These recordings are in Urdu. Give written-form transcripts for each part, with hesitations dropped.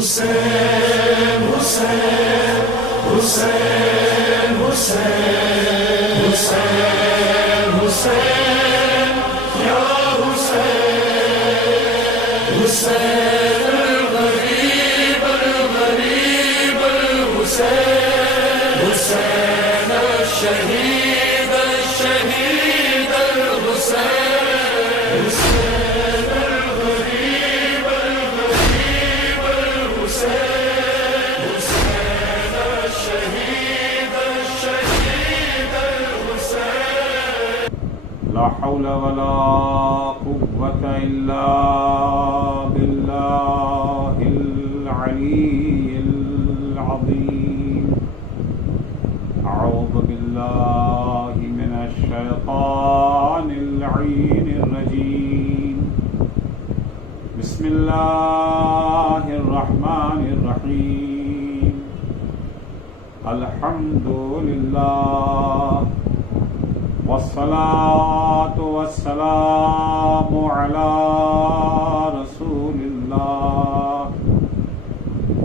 حسین حسین حسین حسین حسین حسین یا حسین حسین الغریب الغریب الحسین حسین الشہید الشہید الحسین حسین الغریب الغریب الحسین حسین الشہید الشہید الحسین. لا حول ولا قوة إلا بالله العلي العظيم. أعوذ بالله من الشيطان اللعين الرجيم. بسم الله الرحمن الرحيم. الحمد لله والصلاة والسلام على رسول الله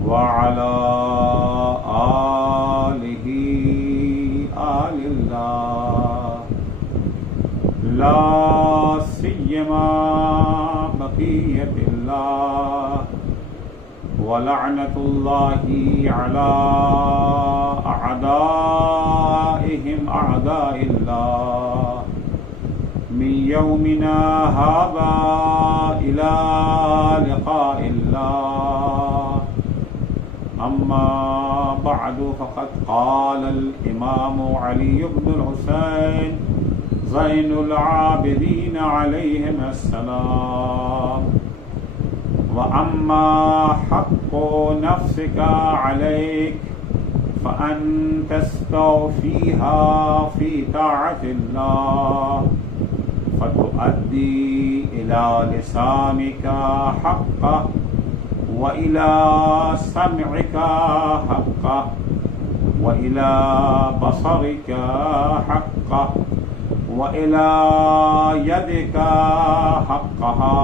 وعلى آله آل الله لا سيما بقية الله ولعنة الله على أعدائهم أعداء الله من يومنا هذا إلى لقاء الله. أما بعد فقد قال الإمام علي بن الحسين زين العابدين عليهم السلام: وأما حق نفسك عليك فأن تستوفيها في طاعة الله فتؤدي إلى لسانك حقه وإلى سمعك حقه وإلى بصرك حقه وإلى يدك حقها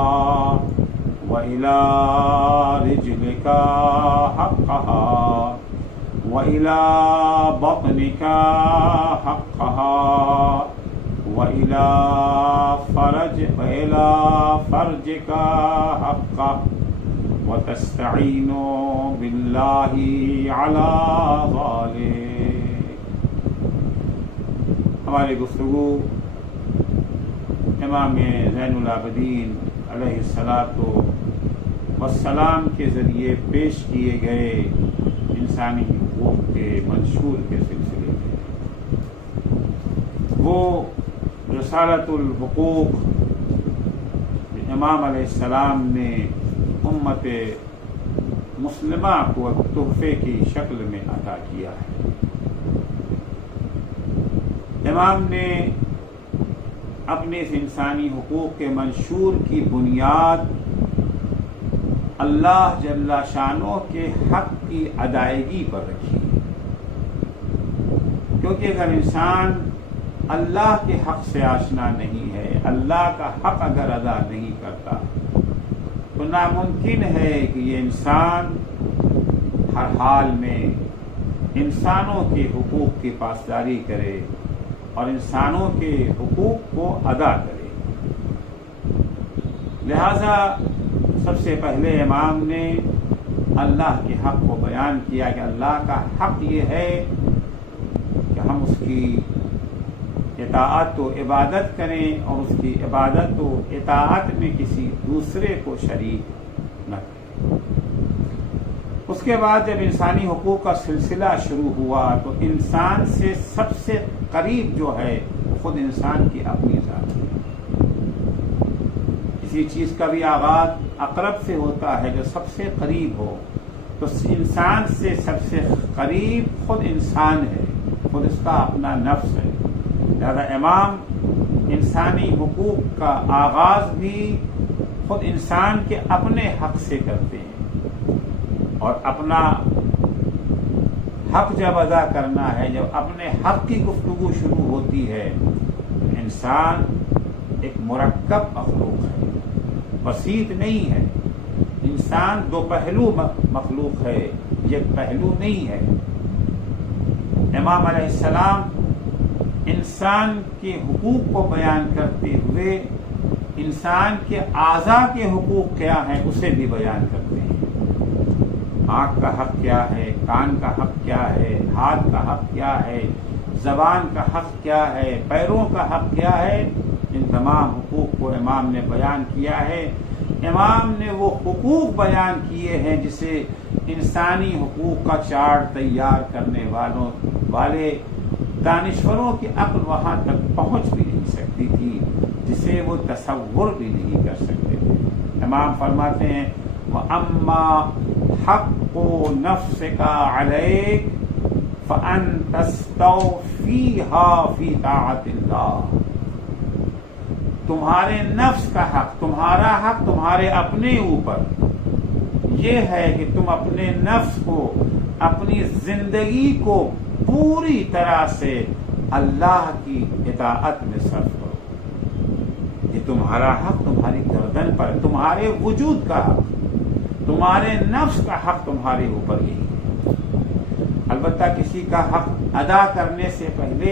وإلى رجلك حقها وإلى بطنك حقها وإلى فرجك حقه وتستعين بالله على ذلك. ہماری گفتگو امام زین العابدین علیہ الصلاۃ والسلام کے ذریعے پیش کیے گئے انسانی حقوق کے منشور کے سلسلے میں. وہ رسالۃ الحقوق امام علیہ السلام نے امت مسلمہ کو ایک تحفے کی شکل میں عطا کیا ہے. امام نے اپنے اس انسانی حقوق کے منشور کی بنیاد اللہ جل شانہ کے حق کی ادائیگی پر رکھی، کیونکہ اگر انسان اللہ کے حق سے آشنا نہیں ہے، اللہ کا حق اگر ادا نہیں کرتا، تو ناممکن ہے کہ یہ انسان ہر حال میں انسانوں کے حقوق کی پاسداری کرے اور انسانوں کے حقوق کو ادا کرے. لہذا سب سے پہلے امام نے اللہ کے حق کو بیان کیا کہ اللہ کا حق یہ ہے کہ ہم اس کی اطاعت و عبادت کریں اور اس کی عبادت و اطاعت میں کسی دوسرے کو شریک نہ کریں. اس کے بعد جب انسانی حقوق کا سلسلہ شروع ہوا تو انسان سے سب سے قریب جو ہے خود انسان کی اپنی ذات ہے. کسی چیز کا بھی آغاز اقرب سے ہوتا ہے جو سب سے قریب ہو، تو انسان سے سب سے قریب خود انسان ہے، خود اس کا اپنا نفس ہے. لہذا امام انسانی حقوق کا آغاز بھی خود انسان کے اپنے حق سے کرتے ہیں، اور اپنا حق جب ادا کرنا ہے، جب اپنے حق کی گفتگو شروع ہوتی ہے، انسان ایک مرکب مخلوق ہے، بسیط نہیں ہے. انسان دو پہلو مخلوق ہے، ایک پہلو نہیں ہے۔ امام علیہ السلام انسان کے حقوق کو بیان کرتے ہوئے انسان کے اعضاء کے حقوق کیا ہیں اسے بھی بیان کرتے ہیں۔ آنکھ کا حق کیا ہے، کان کا حق کیا ہے، ہاتھ کا حق کیا ہے، زبان کا حق کیا ہے، پیروں کا حق کیا ہے، ان تمام حقوق کو امام نے بیان کیا ہے۔ امام نے وہ حقوق بیان کیے ہیں جسے انسانی حقوق کا چارٹ تیار کرنے والے دانشوروں کی عقل وہاں تک پہنچ بھی نہیں سکتی تھی، جسے وہ تصور بھی نہیں کر سکتے تھے۔ امام فرماتے ہیں وَأَمَّا حَقُّ نَفْسِكَ عَلَيْكَ فَأَن تَسْتَوْفِيهَا فِي طَاعَةِ اللَّهِ۔ تمہارے نفس کا حق، تمہارا حق تمہارے اپنے اوپر یہ ہے کہ تم اپنے نفس کو، اپنی زندگی کو پوری طرح سے اللہ کی اطاعت میں صرف کرو۔ یہ تمہارا حق تمہاری گردن پر، تمہارے وجود کا حق، تمہارے نفس کا حق تمہارے اوپر یہی ہے۔ البتہ کسی کا حق ادا کرنے سے پہلے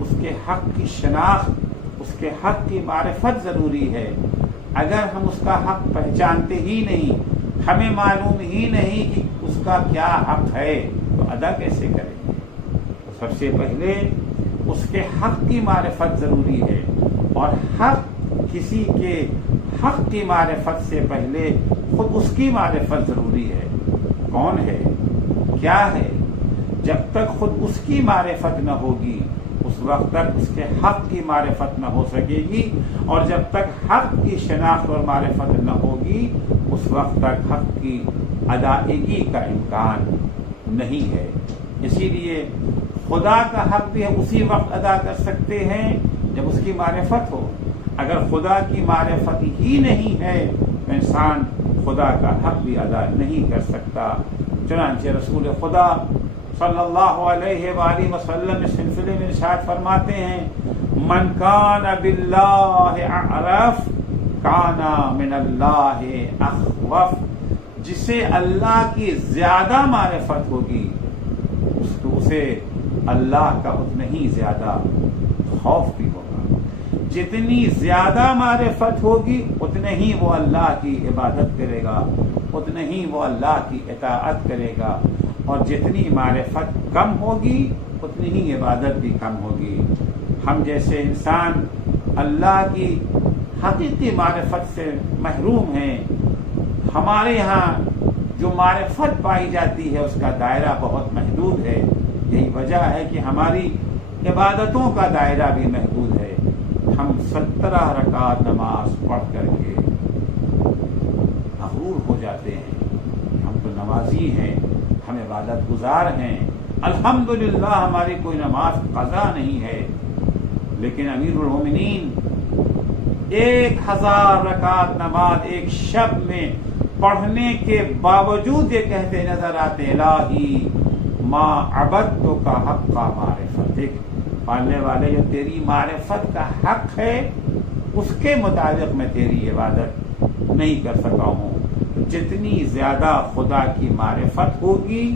اس کے حق کی شناخت، اس کے حق کی معرفت ضروری ہے۔ اگر ہم اس کا حق پہچانتے ہی نہیں، ہمیں معلوم ہی نہیں کہ اس کا کیا حق ہے، تو ادا کیسے کریں گے؟ تو سب سے پہلے اس کے حق کی معرفت ضروری ہے، اور حق کسی کے حق کی معرفت سے پہلے خود اس کی معرفت ضروری ہے۔ کون ہے، کیا ہے؟ جب تک خود اس کی معرفت نہ ہوگی اس وقت تک اس کے حق کی معرفت نہ ہو سکے گی، اور جب تک حق کی شناخت اور معرفت نہ ہوگی اس وقت تک حق کی ادائیگی کا امکان نہیں ہے۔ اسی لیے خدا کا حق بھی اسی وقت ادا کر سکتے ہیں جب اس کی معرفت ہو۔ اگر خدا کی معرفت ہی نہیں ہے تو انسان خدا کا حق بھی ادا نہیں کر سکتا۔ چنانچہ رسول خدا صلی اللہ علیہ وآلہ وسلم اس سلسلے میں ارشاد فرماتے ہیں من کان باللہ اعرف کان من اللہ اخوف۔ جسے اللہ کی زیادہ معرفت ہوگی اسے اللہ کا اتنا ہی زیادہ خوف بھی ہوگا۔ جتنی زیادہ معرفت ہوگی اتنے ہی وہ اللہ کی عبادت کرے گا، اتنے ہی وہ اللہ کی اطاعت کرے گا، اور جتنی معرفت کم ہوگی اتنی ہی عبادت بھی کم ہوگی۔ ہم جیسے انسان اللہ کی حقیقی معرفت سے محروم ہیں۔ ہمارے ہاں جو معرفت پائی جاتی ہے اس کا دائرہ بہت محدود ہے۔ یہی وجہ ہے کہ ہماری عبادتوں کا دائرہ بھی محدود ہے۔ ہم 17 رکعت نماز پڑھ کر کے مغرور ہو جاتے ہیں، ہم تو نمازی ہیں، ہم عبادت گزار ہیں، الحمدللہ ہماری کوئی نماز قضا نہیں ہے، لیکن امیر المومنین 1000 رکعت نماز ایک شب میں پڑھنے کے باوجود یہ کہتے نظر آتے الہی ما عبدتک حق معرفتک، پالنے والے جو تیری معرفت کا حق ہے اس کے مطابق میں تیری عبادت نہیں کر سکا ہوں۔ جتنی زیادہ خدا کی معرفت ہوگی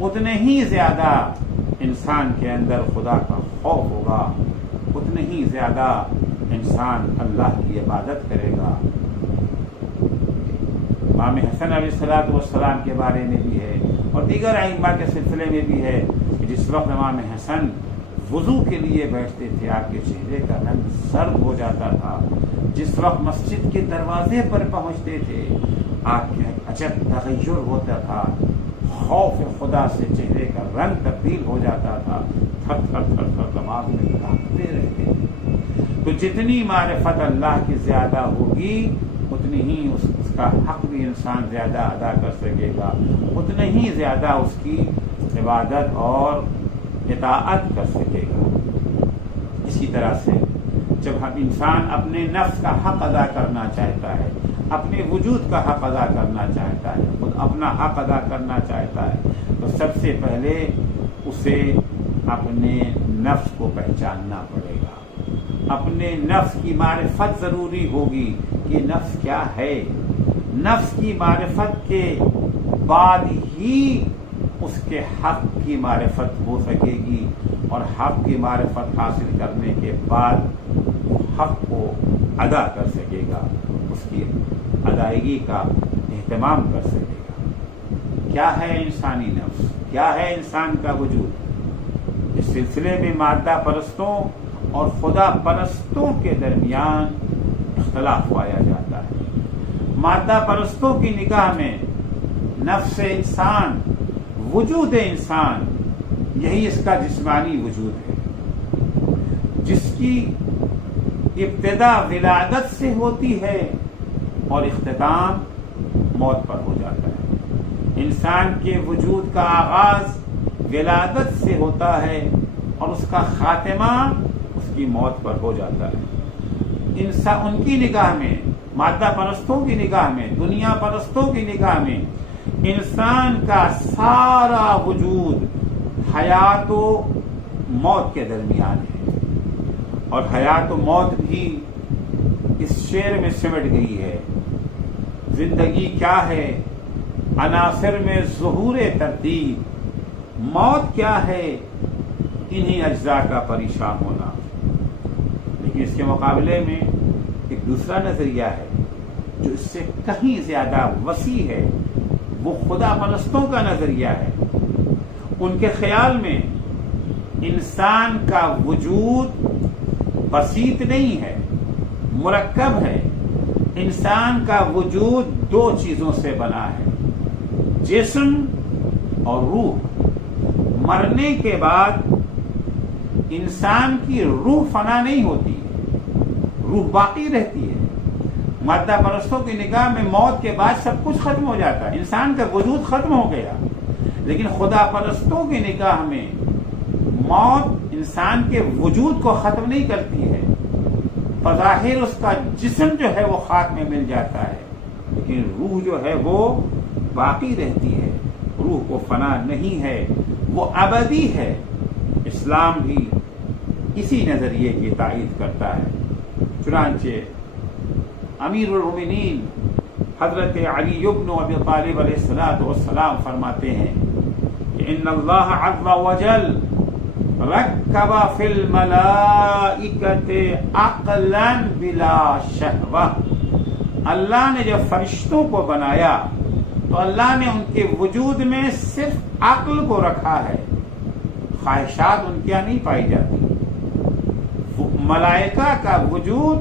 اتنے ہی زیادہ انسان کے اندر خدا کا خوف ہوگا، اتنے ہی زیادہ انسان اللہ کی عبادت کرے گا۔ امام حسن علیہ السلام کے بارے میں بھی ہے اور دیگر ائمہ کے سلسلے میں بھی ہے کہ جس وقت امام حسن وضو کے لیے بیٹھتے تھے آپ کے چہرے کا رنگ سرد ہو جاتا تھا۔ جس وقت مسجد کے دروازے پر پہنچتے تھے آپ کے عجب تغیر ہوتا تھا، خوف خدا سے چہرے کا رنگ تبدیل ہو جاتا تھا، تھر تھر تھر تھر دماغ میں کانپتے رہتے تھے۔ تو جتنی معرفت اللہ کی زیادہ ہوگی اتنی ہی اس کا حق بھی انسان زیادہ ادا کر سکے گا، اتنے ہی زیادہ اس کی عبادت اور اطاعت کر سکے گا۔ اسی طرح سے جب ہم انسان اپنے نفس کا حق ادا کرنا چاہتا ہے، اپنے وجود کا حق ادا کرنا چاہتا ہے، خود اپنا حق ادا کرنا چاہتا ہے، تو سب سے پہلے اسے اپنے نفس کو پہچاننا پڑے گا۔ اپنے نفس کی معرفت ضروری ہوگی کہ نفس کیا ہے، نفس کی معرفت کے بعد ہی اس کے حق کی معرفت ہو سکے گی، اور حق کی معرفت حاصل کرنے کے بعد حق کو ادا کر سکے گا، اس کی ادائیگی کا اہتمام کر سکے گا۔ کیا ہے انسانی نفس؟ کیا ہے انسان کا وجود؟ اس سلسلے میں مادہ پرستوں اور خدا پرستوں کے درمیان اختلاف پایا جاتا ہے۔ مادہ پرستوں کی نگاہ میں نفس انسان، وجود انسان، یہی اس کا جسمانی وجود ہے، جس کی ابتدا ولادت سے ہوتی ہے اور اختتام موت پر ہو جاتا ہے۔ انسان کے وجود کا آغاز ولادت سے ہوتا ہے اور اس کا خاتمہ اس کی موت پر ہو جاتا ہے۔ ان کی نگاہ میں، مادہ پرستوں کی نگاہ میں، دنیا پرستوں کی نگاہ میں، انسان کا سارا وجود حیات و موت کے درمیان ہے، اور حیات و موت بھی اس شعر میں سمٹ گئی ہے۔ زندگی کیا ہے؟ عناصر میں ظہور ترتیب۔ موت کیا ہے؟ انہی اجزاء کا پریشان ہونا۔ لیکن اس کے مقابلے میں ایک دوسرا نظریہ ہے جو اس سے کہیں زیادہ وسیع ہے، وہ خدا پرستوں کا نظریہ ہے۔ ان کے خیال میں انسان کا وجود بسیط نہیں ہے، مرکب ہے۔ انسان کا وجود دو چیزوں سے بنا ہے، جسم اور روح۔ مرنے کے بعد انسان کی روح فنا نہیں ہوتی، روح باقی رہتی ہے۔ مادہ پرستوں کی نگاہ میں موت کے بعد سب کچھ ختم ہو جاتا ہے، انسان کا وجود ختم ہو گیا۔ لیکن خدا پرستوں کی نگاہ میں موت انسان کے وجود کو ختم نہیں کرتی ہے۔ بظاہر اس کا جسم جو ہے وہ خاک میں مل جاتا ہے، لیکن روح جو ہے وہ باقی رہتی ہے۔ روح کو فنا نہیں ہے، وہ ابدی ہے۔ اسلام بھی اسی نظریے کی تائید کرتا ہے۔ چنانچہ امیر المومنین حضرت علی بن ابی طالب علیہ السلام فرماتے ہیں کہ ان اللہ عز وجل رکب فی الملائکۃ عقلا بلا شہوہ۔ اللہ نے جب فرشتوں کو بنایا تو اللہ نے ان کے وجود میں صرف عقل کو رکھا ہے، خواہشات ان کے یہاں نہیں پائی جاتی۔ ملائکہ کا وجود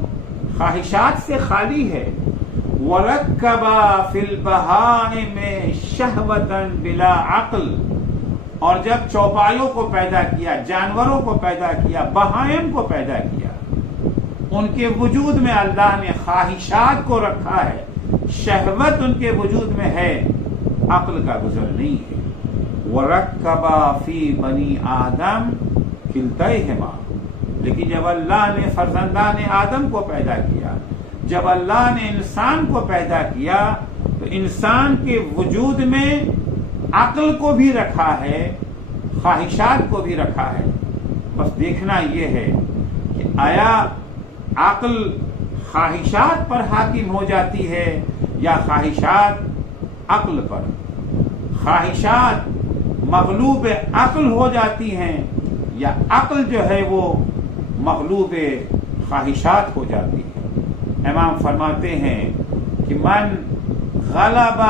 خواہشات سے خالی ہے۔ وَرَكَّبَ فِي الْبَهَائِمِ شَهْوَةً بِلَا عَقْلٍ، اور جب چوپایوں کو پیدا کیا، جانوروں کو پیدا کیا، بہائم کو پیدا کیا، ان کے وجود میں اللہ نے خواہشات کو رکھا ہے، شہوت ان کے وجود میں ہے، عقل کا گزر نہیں ہے۔ وَرَكَّبَ فِي بَنِي آدَمَ كِلْتَيْهِمَا، لیکن جب اللہ نے فرزندان آدم کو پیدا کیا، جب اللہ نے انسان کو پیدا کیا، تو انسان کے وجود میں عقل کو بھی رکھا ہے، خواہشات کو بھی رکھا ہے۔ بس دیکھنا یہ ہے کہ آیا عقل خواہشات پر حاکم ہو جاتی ہے یا خواہشات عقل پر؟ خواہشات مغلوب عقل ہو جاتی ہیں یا عقل جو ہے وہ مغلوب خواہشات ہو جاتی ہے؟ امام فرماتے ہیں کہ من غلب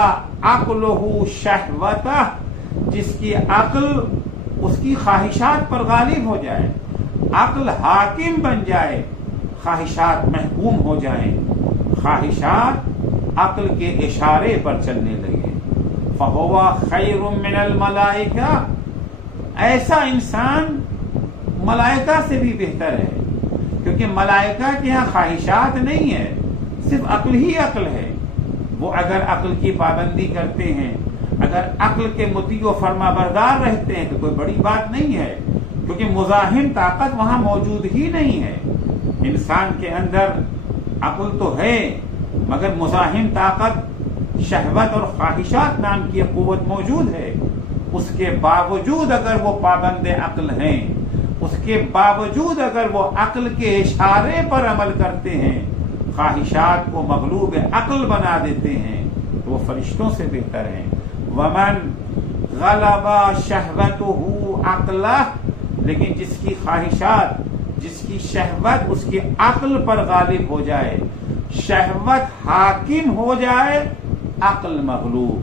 عقلہ شہوتہ، جس کی عقل اس کی خواہشات پر غالب ہو جائے، عقل حاکم بن جائے، خواہشات محکوم ہو جائیں، خواہشات عقل کے اشارے پر چلنے لگے، فہو خیر من الملائکہ، ایسا انسان ملائکہ سے بھی بہتر ہے، کیونکہ ملائکہ کے یہاں خواہشات نہیں ہے، صرف عقل ہی عقل ہے۔ وہ اگر عقل کی پابندی کرتے ہیں، اگر عقل کے مطیع و فرما بردار رہتے ہیں تو کوئی بڑی بات نہیں ہے، کیونکہ مزاحم طاقت وہاں موجود ہی نہیں ہے۔ انسان کے اندر عقل تو ہے مگر مزاحم طاقت، شہوت اور خواہشات نام کی قوت موجود ہے۔ اس کے باوجود اگر وہ پابند عقل ہیں، اس کے باوجود اگر وہ عقل کے اشارے پر عمل کرتے ہیں، خواہشات کو مغلوب عقل بنا دیتے ہیں، تو وہ فرشتوں سے بہتر ہیں. ومن غلب شہوتہ عقلہ، لیکن جس کی خواہشات، جس کی شہوت اس کی عقل پر غالب ہو جائے، شہوت حاکم ہو جائے، عقل مغلوب،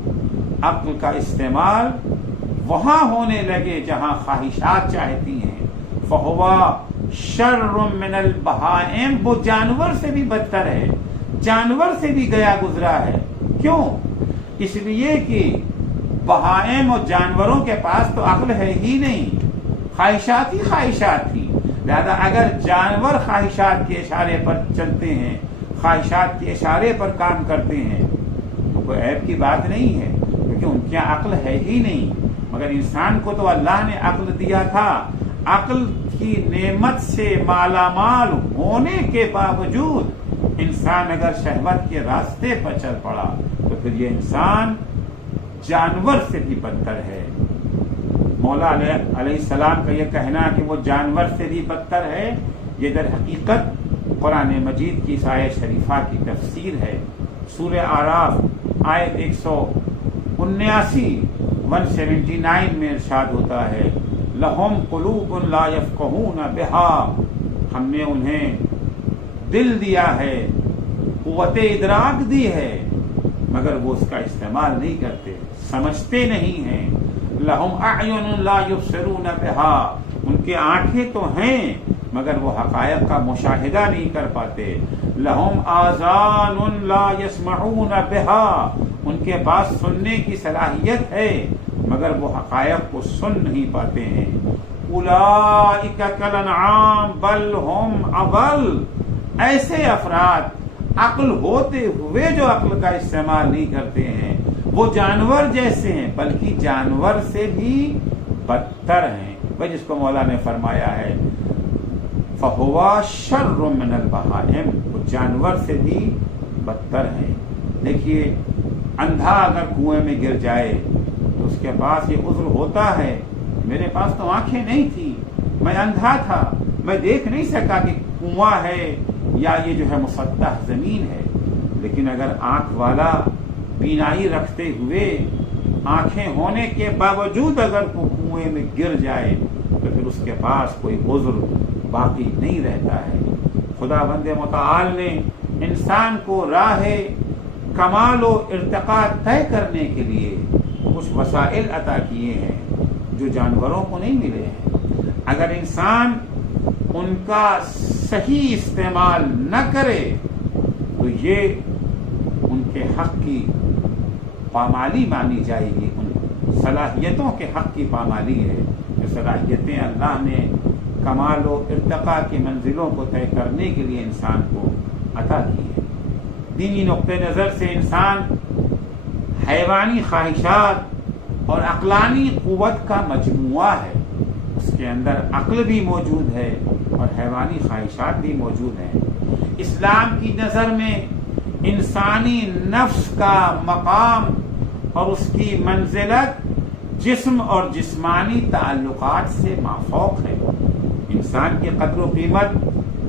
عقل کا استعمال وہاں ہونے لگے جہاں خواہشات چاہتی ہیں، فَهُوَ شَرٌّ مِّنَ الْبَهَائِمِ، وہ جانور سے بھی بدتر ہے، جانور سے بھی گیا گزرا ہے. کیوں؟ اس لیے کہ بہائم اور جانوروں کے پاس تو عقل ہے ہی نہیں، خواہشات ہی خواہشات تھی. لہذا اگر جانور خواہشات کے اشارے پر چلتے ہیں، خواہشات کے اشارے پر کام کرتے ہیں تو کوئی عیب کی بات نہیں ہے، کیونکہ ان کی عقل ہے ہی نہیں. مگر انسان کو تو اللہ نے عقل دیا تھا. عقل کی نعمت سے مالا مال ہونے کے باوجود انسان اگر شہوت کے راستے پر چل پڑا تو پھر یہ انسان جانور سے بھی بدتر ہے. مولا علیہ السلام کا یہ کہنا کہ وہ جانور سے بھی بدتر ہے، یہ در حقیقت قرآن مجید کی اس آیت شریفہ کی تفسیر ہے. سورہ اعراف آیت 179 میں ارشاد ہوتا ہے، لہم قلوب لا یفقہون بہا، ہم نے انہیں دل دیا ہے، قوت ادراک دی ہے، مگر وہ اس کا استعمال نہیں کرتے، سمجھتے نہیں ہیں. لہم اعین لا یبصرون بہا، ان کے آنکھیں تو ہیں مگر وہ حقائق کا مشاہدہ نہیں کر پاتے. لہم آذان لا یسمعون بہا، ان کے پاس سننے کی صلاحیت ہے مگر وہ حقائق کو سن نہیں پاتے ہیں. اولئک کالانعام بل ہم اضل، ایسے افراد عقل ہوتے ہوئے جو عقل کا استعمال نہیں کرتے ہیں وہ جانور جیسے ہیں، بلکہ جانور سے بھی بدتر ہیں. وہ جس کو مولا نے فرمایا ہے فَهُوَ شَرٌّ مِّنَ الْبَهَائِمِ، وہ جانور سے بھی بدتر ہیں. دیکھیے اندھا اگر کنویں میں گر جائے تو اس کے پاس یہ عذر ہوتا ہے، میرے پاس تو آنکھیں نہیں تھی، میں اندھا تھا، میں دیکھ نہیں سکا کہ کنواں ہے یا یہ جو ہے مسطح زمین ہے. لیکن اگر آنکھ والا بینائی رکھتے ہوئے آنکھیں ہونے کے باوجود اگر وہ کنویں میں گر جائے تو پھر اس کے پاس کوئی عذر باقی نہیں رہتا ہے. خداوند متعال نے انسان کو راہ کمال و ارتقاء طے کرنے کے لیے کچھ وسائل عطا کیے ہیں جو جانوروں کو نہیں ملے ہیں. اگر انسان ان کا صحیح استعمال نہ کرے تو یہ ان کے حق کی پامالی مانی جائے گی، ان صلاحیتوں کے حق کی پامالی ہے. جو صلاحیتیں اللہ نے کمال و ارتقاء کی منزلوں کو طے کرنے کے لیے انسان کو عطا کی ہے. دینی نقطہ نظر سے انسان حیوانی خواہشات اور عقلانی قوت کا مجموعہ ہے. اس کے اندر عقل بھی موجود ہے اور حیوانی خواہشات بھی موجود ہیں. اسلام کی نظر میں انسانی نفس کا مقام اور اس کی منزلت جسم اور جسمانی تعلقات سے مافوق ہے. انسان کی قدر و قیمت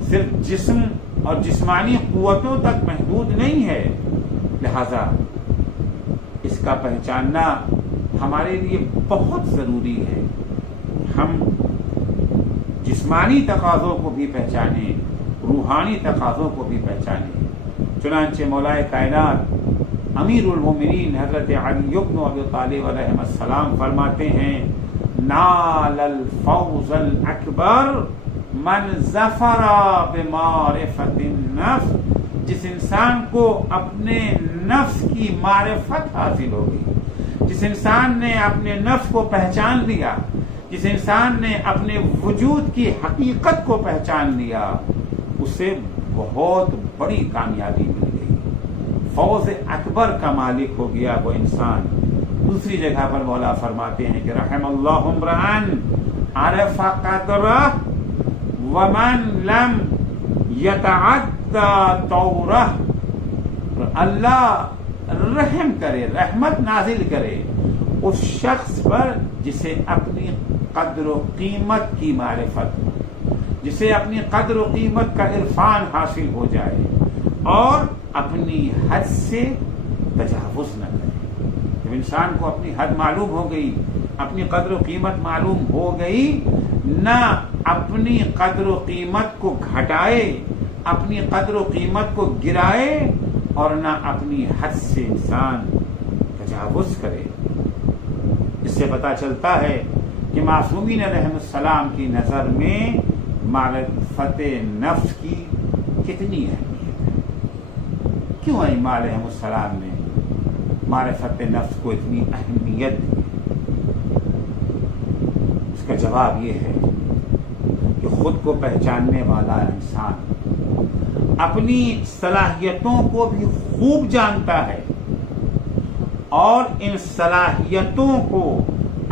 صرف جسم اور جسمانی قوتوں تک محدود نہیں ہے. لہذا اس کا پہچاننا ہمارے لیے بہت ضروری ہے. ہم جسمانی تقاضوں کو بھی پہچانیں، روحانی تقاضوں کو بھی پہچانیں. چنانچہ مولائے کائنات امیر المومنین حضرت علی بن ابی طالب علیہ السلام فرماتے ہیں، نال الفوز الاکبر من ظفر بمعرفت النفس، جس انسان کو اپنے نفس کی معرفت حاصل ہوگی، جس انسان نے اپنے نفس کو پہچان لیا، جس انسان نے اپنے وجود کی حقیقت کو پہچان لیا، اسے بہت بڑی کامیابی مل گئی، فوز اکبر کا مالک ہو گیا وہ انسان. دوسری جگہ پر مولا فرماتے ہیں کہ رحم اللہ امرأن عرف قدرہ ومن لم یتعدى طورہ. اللہ رحم کرے، رحمت نازل کرے اس شخص پر جسے اپنی قدر و قیمت کی معرفت ہو، جسے اپنی قدر و قیمت کا عرفان حاصل ہو جائے اور اپنی حد سے تجاوز نہ جب انسان کو اپنی حد معلوم ہو گئی، اپنی قدر و قیمت معلوم ہو گئی، نہ اپنی قدر و قیمت کو گھٹائے، اپنی قدر و قیمت کو گرائے، اور نہ اپنی حد سے انسان تجاوز کرے۔ اس سے پتہ چلتا ہے کہ معصومین علیہ السلام کی نظر میں معرفت نفس کی کتنی اہمیت ہے۔ کیوں ائمہ علیہ السلام نے معرفت نفس کو اتنی اہمیت دی؟ اس کا جواب یہ ہے کہ خود کو پہچاننے والا انسان اپنی صلاحیتوں کو بھی خوب جانتا ہے، اور ان صلاحیتوں کو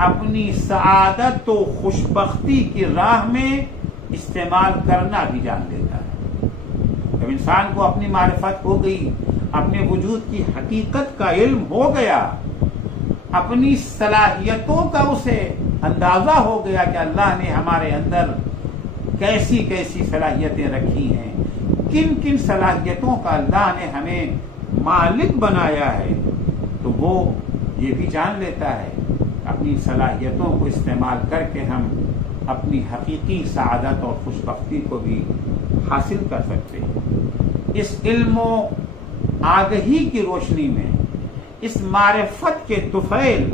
اپنی سعادت و خوشبختی کی راہ میں استعمال کرنا بھی جان لیتا ہے۔ جب انسان کو اپنی معرفت ہو گئی، اپنے وجود کی حقیقت کا علم ہو گیا، اپنی صلاحیتوں کا اسے اندازہ ہو گیا کہ اللہ نے ہمارے اندر کیسی کیسی صلاحیتیں رکھی ہیں، کن کن صلاحیتوں کا اللہ نے ہمیں مالک بنایا ہے، تو وہ یہ بھی جان لیتا ہے اپنی صلاحیتوں کو استعمال کر کے ہم اپنی حقیقی سعادت اور خوشبختی کو بھی حاصل کر سکتے ہیں۔ اس علم و آگہی کی روشنی میں اس معرفت کے طفیل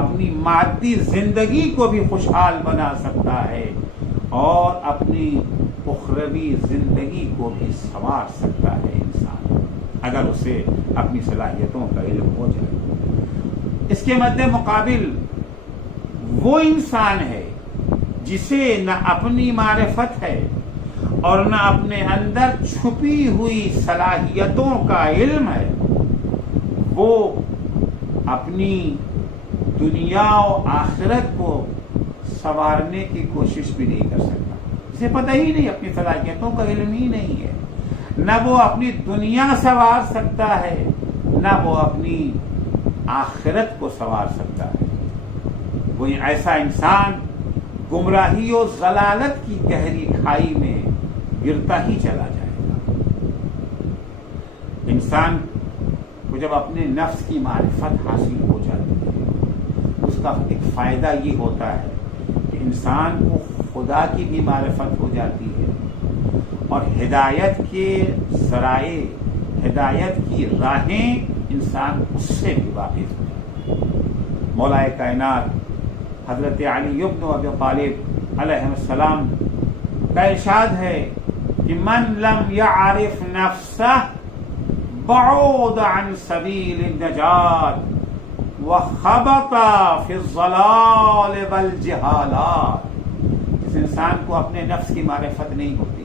اپنی مادی زندگی کو بھی خوشحال بنا سکتا ہے، اور اپنی اخروی زندگی کو بھی سنوار سکتا ہے انسان، اگر اسے اپنی صلاحیتوں کا علم ہو جائے۔ اس کے مد مقابل وہ انسان ہے جسے نہ اپنی معرفت ہے اور نہ اپنے اندر چھپی ہوئی صلاحیتوں کا علم ہے، وہ اپنی دنیا و آخرت کو سنوارنے کی کوشش بھی نہیں کر سکتا۔ اسے پتہ ہی نہیں، اپنی صلاحیتوں کا علم ہی نہیں ہے، نہ وہ اپنی دنیا سنوار سکتا ہے، نہ وہ اپنی آخرت کو سنوار سکتا ہے۔ وہی ایسا انسان گمراہی و ضلالت کی گہری کھائی میں گرتا ہی چلا جائے گا۔ انسان کو جب اپنے نفس کی معرفت حاصل ہو جاتی ہے، اس کا ایک فائدہ یہ ہوتا ہے کہ انسان کو خدا کی بھی معرفت ہو جاتی ہے، اور ہدایت کے ذرائع، ہدایت کی راہیں انسان اس سے بھی واقف ہو جاتا ہے۔ مولا کائنات حضرت علی بن ابی طالب علیہ السلام کا ارشاد ہے کہ من لم يعرف نفسه بعد عن سبیل النجات وخبط فی الضلال والجہالات۔ جس انسان کو اپنے نفس کی معرفت نہیں ہوتی،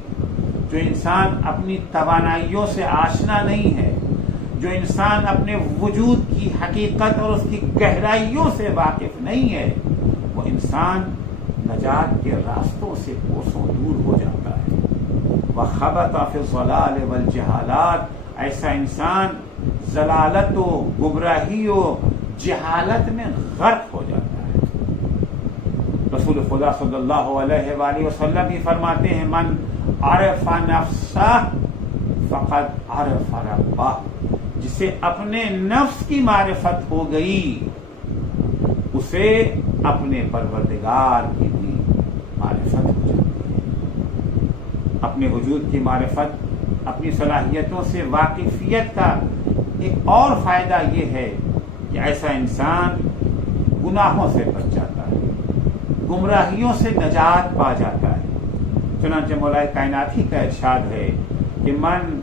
جو انسان اپنی توانائیوں سے آشنا نہیں ہے، جو انسان اپنے وجود کی حقیقت اور اس کی گہرائیوں سے واقف نہیں ہے، وہ انسان نجات کے راستوں سے کوسوں دور ہو جاتا ہے۔ وَخَبَطَ فِي الضَّلَالِ وَالْجَهَالَاتِ، ایسا انسان ضلالت و گمراہی و جہالت میں غرق ہو جاتا ہے۔ رسول خدا صلی اللہ علیہ وآلہ وسلم ہی فرماتے ہیں من عرف نفسہ فقد عرف ربہ، جسے اپنے نفس کی معرفت ہو گئی اسے اپنے پروردگار کی بھی معرفت ہو جاتی ہے۔ اپنے وجود کی معرفت، اپنی صلاحیتوں سے واقفیت کا ایک اور فائدہ یہ ہے کہ ایسا انسان گناہوں سے بچ جاتا ہے، گمراہیوں سے نجات پا جاتا ہے۔ چنانچہ مولا کائنات ہی کا ارشاد ہے کہ من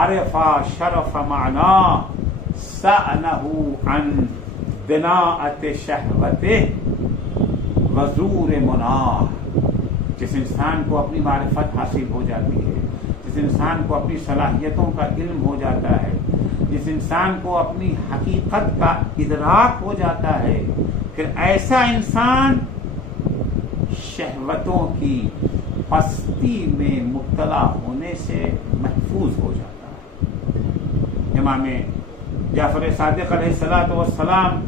عرف شرف معنا سأنہ عن بناءت شہوتہ وزور مناہ۔ جس انسان کو اپنی معرفت حاصل ہو جاتی ہے، جس انسان کو اپنی صلاحیتوں کا علم ہو جاتا ہے، جس انسان کو اپنی حقیقت کا ادراک ہو جاتا ہے، پھر ایسا انسان شہوتوں کی پستی میں مبتلا ہونے سے محفوظ ہو جاتا ہے۔ امام جعفر صادق علیہ السلام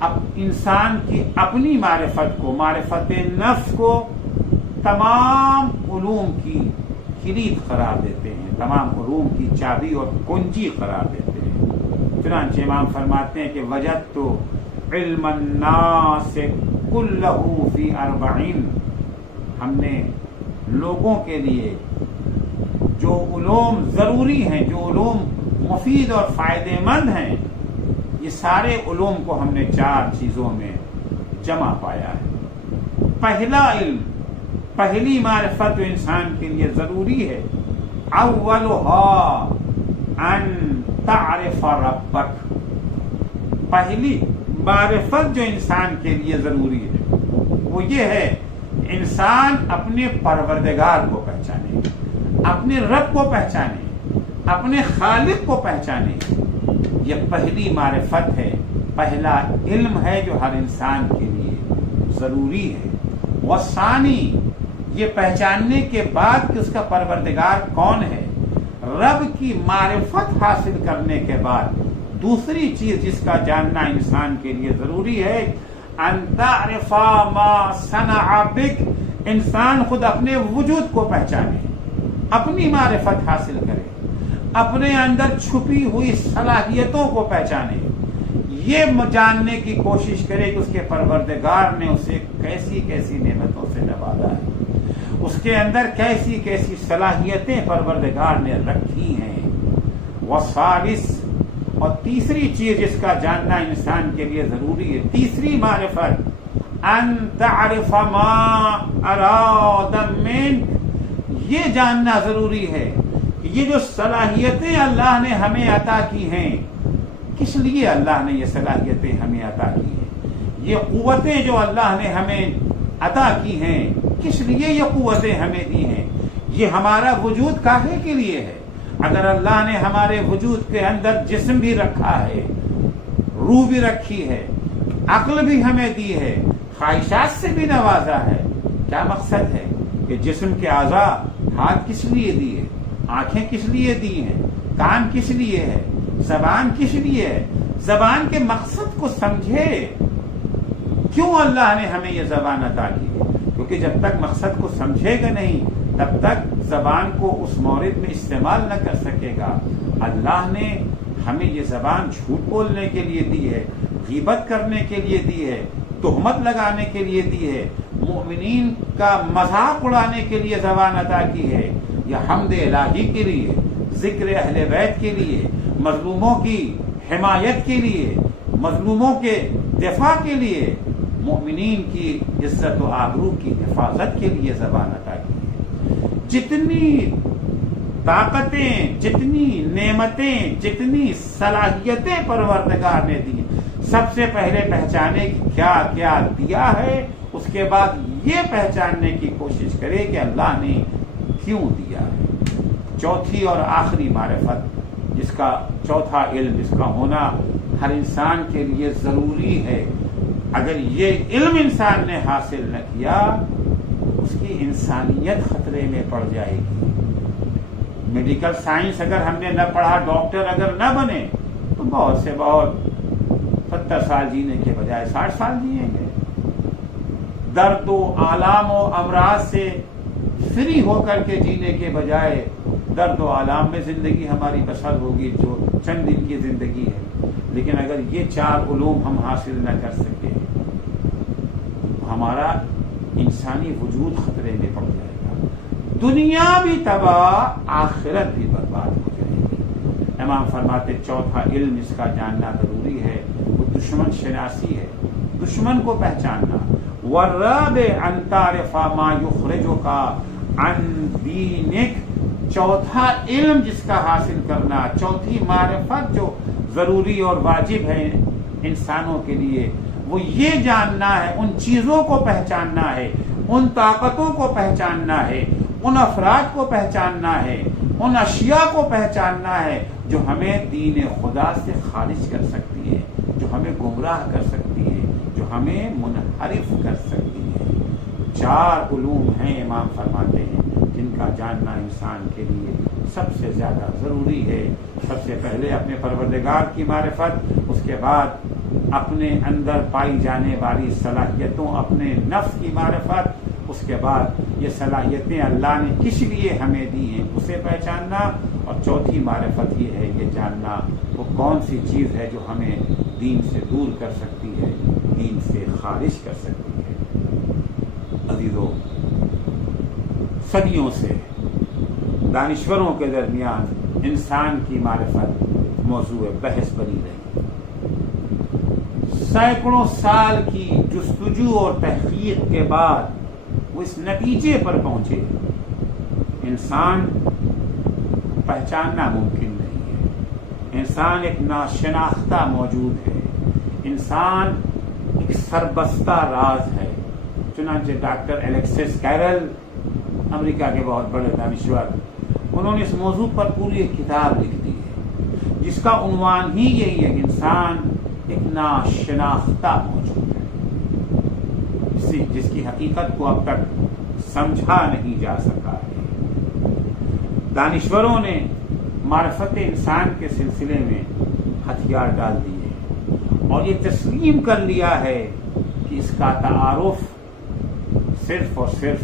اب انسان کی اپنی معرفت کو، معرفت نفس کو تمام علوم کی کلید قرار دیتے ہیں، تمام علوم کی چابی اور کنجی قرار دیتے ہیں۔ چنانچہ امام فرماتے ہیں کہ وجدت علم الناس کلہ فی 40، ہم نے لوگوں کے لیے جو علوم ضروری ہیں، جو علوم مفید اور فائدے مند ہیں، یہ سارے علوم کو ہم نے 4 چیزوں میں جمع پایا ہے۔ پہلا علم، پہلی معرفت جو انسان کے لیے ضروری ہے، اولھا ان تعرف ربک، پہلی معرفت جو انسان کے لیے ضروری ہے وہ یہ ہے انسان اپنے پروردگار کو پہچانے، اپنے رب کو پہچانے، اپنے خالق کو پہچانے۔ یہ پہلی معرفت ہے، پہلا علم ہے جو ہر انسان کے لیے ضروری ہے۔ والثانی، یہ پہچاننے کے بعد کہ اس کا پروردگار کون ہے، رب کی معرفت حاصل کرنے کے بعد دوسری چیز جس کا جاننا انسان کے لیے ضروری ہے، ان تعرف ما صنع بک، انسان خود اپنے وجود کو پہچانے، اپنی معرفت حاصل کرے، اپنے اندر چھپی ہوئی صلاحیتوں کو پہچانے، یہ جاننے کی کوشش کرے کہ اس کے پروردگار نے اسے کیسی کیسی نعمتوں سے نوازا ہے، اس کے اندر کیسی کیسی صلاحیتیں پروردگار نے رکھی ہیں۔ والثالث، اور تیسری چیز جس کا جاننا انسان کے لیے ضروری ہے، تیسری معرفت، ان تعرف ما اراد منک، یہ جاننا ضروری ہے کہ یہ جو صلاحیتیں اللہ نے ہمیں عطا کی ہیں، کس لیے اللہ نے یہ صلاحیتیں ہمیں عطا کی ہیں، یہ قوتیں جو اللہ نے ہمیں عطا کی ہیں، کس لیے یہ قوتیں ہمیں دی ہیں، یہ ہمارا وجود کاہے کے لیے ہے۔ اگر اللہ نے ہمارے وجود کے اندر جسم بھی رکھا ہے، روح بھی رکھی ہے، عقل بھی ہمیں دی ہے، خواہشات سے بھی نوازا ہے، کیا مقصد ہے کہ جسم کے اعضاء، ہاتھ کس لیے دیے، آنکھیں کس لیے دی ہیں، کان کس لیے ہے، زبان کس لیے ہے، زبان کے مقصد کو سمجھے، کیوں اللہ نے ہمیں یہ زبان عطا کی ہے، کیونکہ جب تک مقصد کو سمجھے گا نہیں تب تک زبان کو اس مورد میں استعمال نہ کر سکے گا۔ اللہ نے ہمیں یہ زبان جھوٹ بولنے کے لیے دی ہے، غیبت کرنے کے لیے دی ہے، تہمت لگانے کے لیے دی ہے، مومنین کا مذاق اڑانے کے لیے زبان عطا کی ہے، یا حمد الہی کے لیے، ذکر اہل بیت کے لیے، مظلوموں کی حمایت کے لیے، مظلوموں کے دفاع کے لیے، مومنین کی عزت و آبرو کی حفاظت کے لیے زبان عطا کی ہے۔ جتنی طاقتیں، جتنی نعمتیں، جتنی صلاحیتیں پروردگار نے دی، سب سے پہلے پہچانے کہ کیا کیا دیا ہے، اس کے بعد یہ پہچاننے کی کوشش کرے کہ اللہ نے کیوں دیا ہے۔ چوتھی اور آخری معرفت، جس کا چوتھا علم جس کا ہونا ہر انسان کے لیے ضروری ہے، اگر یہ علم انسان نے حاصل نہ کیا اس کی انسانیت خطرے میں پڑ جائے گی۔ میڈیکل سائنس اگر ہم نے نہ پڑھا، ڈاکٹر اگر نہ بنے تو بہت سے بہت 70 سال جینے کے بجائے 60 سال جئیں گے۔ درد و آلام و امراض سے فری ہو کر کے جینے کے بجائے درد و آلام میں زندگی ہماری بسر ہوگی، جو چند دن کی زندگی ہے۔ لیکن اگر یہ 4 علوم ہم حاصل نہ کر سکے تو ہمارا انسانی وجود خطرے میں پڑ جائے گا، دنیا بھی تباہ، آخرت بھی برباد ہو جائے گی۔ امام فرماتے چوتھا علم جس کا جاننا ضروری ہے وہ دشمن شناسی ہے، دشمن کو پہچاننا۔ والرابع ان تعرف ما یخرجک عن دینک، چوتھا علم جس کا حاصل کرنا، چوتھی معرفت جو ضروری اور واجب ہے انسانوں کے لیے، وہ یہ جاننا ہے، ان چیزوں کو پہچاننا ہے، ان طاقتوں کو پہچاننا ہے، ان افراد کو پہچاننا ہے، ان اشیاء کو پہچاننا ہے جو ہمیں دین خدا سے خارج کر سکتی ہے، جو ہمیں گمراہ کر سکتی ہے، جو ہمیں منحرف کر سکتی ہے۔ 4 علوم ہیں امام فرماتے ہیں جن کا جاننا انسان کے لیے سب سے زیادہ ضروری ہے۔ سب سے پہلے اپنے پروردگار کی معرفت، اس کے بعد اپنے اندر پائی جانے والی صلاحیتوں، اپنے نفس کی معرفت، اس کے بعد یہ صلاحیتیں اللہ نے کس لیے ہمیں دی ہیں اسے پہچاننا، اور چوتھی معرفت یہ ہے یہ جاننا وہ کون سی چیز ہے جو ہمیں دین سے دور کر سکتی ہے، دین سے خارج کر سکتی ہے۔ عزیزو، صدیوں سے دانشوروں کے درمیان انسان کی معرفت موضوع بحث بنی رہی، سینکڑوں سال کی جستجو اور تحقیق کے بعد وہ اس نتیجے پر پہنچے انسان پہچاننا ممکن نہیں ہے، انسان ایک ناشناختہ موجود ہے، انسان ایک سربستہ راز ہے۔ چنانچہ ڈاکٹر الیکسس کیرل، امریکہ کے بہت بڑے دانشور، انہوں نے اس موضوع پر پوری ایک کتاب لکھ دی ہے جس کا عنوان ہی یہی ہے کہ انسان ایک ناشناختہ موجود ہے، جس کی حقیقت کو اب تک سمجھا نہیں جا سکا ہے۔ دانشوروں نے معرفت انسان کے سلسلے میں ہتھیار ڈال دیے اور یہ تسلیم کر لیا ہے کہ اس کا تعارف صرف اور صرف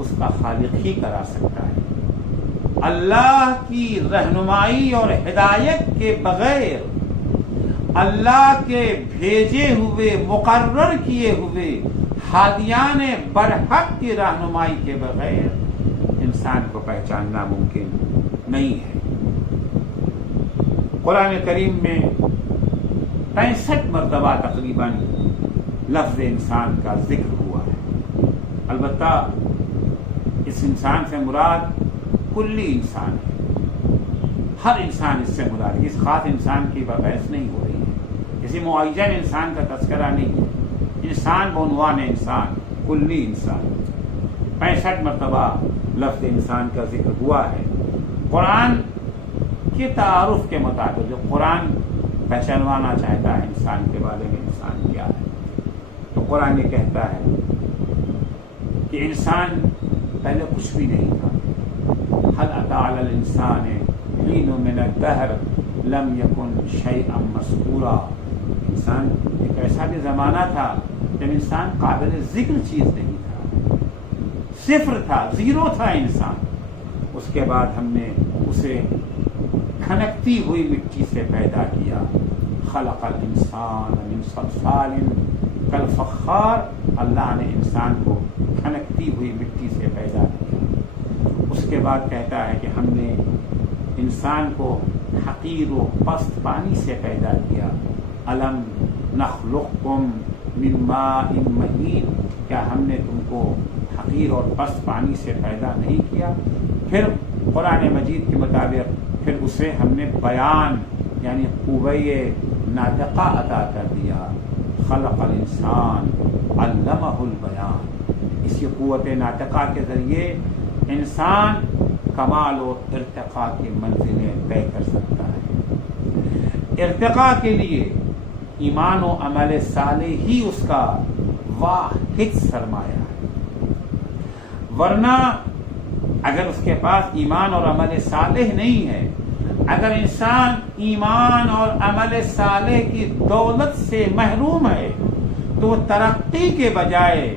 اس کا خالق ہی کرا سکتا ہے۔ اللہ کی رہنمائی اور ہدایت کے بغیر، اللہ کے بھیجے ہوئے مقرر کیے ہوئے ہادیان برحق کی رہنمائی کے بغیر انسان کو پہچاننا ممکن نہیں ہے۔ قرآن کریم میں 65 مرتبہ تقریباً لفظ انسان کا ذکر ہوا ہے۔ البتہ اس انسان سے مراد کلی انسان ہے، ہر انسان اس سے مراد ہے، اس خاص انسان کی بحث نہیں ہو رہی ہے، کسی معین انسان کا تذکرہ نہیں ہے، انسان بعنوان انسان، کلی انسان۔ 65 مرتبہ لفظ انسان کا ذکر ہوا ہے۔ قرآن کے تعارف کے مطابق جو قرآن پہچانوانا چاہتا ہے انسان کے بارے میں انسان کیا ہے، تو قرآن یہ کہتا ہے کہ انسان پہلے کچھ بھی نہیں تھا۔ هل أتى على الإنسان حين من الدهر لم يكن شيئا مذكورا۔ انسان ایک ایسا بھی زمانہ تھا جب انسان قابل ذکر چیز نہیں تھا، صفر تھا، زیرو تھا انسان۔ اس کے بعد ہم نے اسے کھنکتی ہوئی مٹی سے پیدا کیا۔ خلق الانسان من صلصال کالفخار، اللہ نے انسان کو کھنکتی ہوئی مٹی سے پیدا کیا۔ اس کے بعد کہتا ہے کہ ہم نے انسان کو حقیر و پست پانی سے پیدا کیا۔ الم نخلقکم من ماء مہین، کیا ہم نے تم کو حقیر اور پست پانی سے پیدا نہیں کیا؟ پھر قرآن مجید کے مطابق پھر اسے ہم نے بیان یعنی قوہ ناطقہ عطا کر دیا۔ خلق الانسان علمہ البیان، اسی قوت ناطقہ کے ذریعے انسان کمال و ارتقاء کی منزلیں طے کر سکتا ہے۔ ارتقاء کے لیے ایمان و عمل صالح ہی اس کا واحد سرمایہ ہے، ورنہ اگر اس کے پاس ایمان اور عمل صالح نہیں ہے، اگر انسان ایمان اور عمل صالح کی دولت سے محروم ہے تو وہ ترقی کے بجائے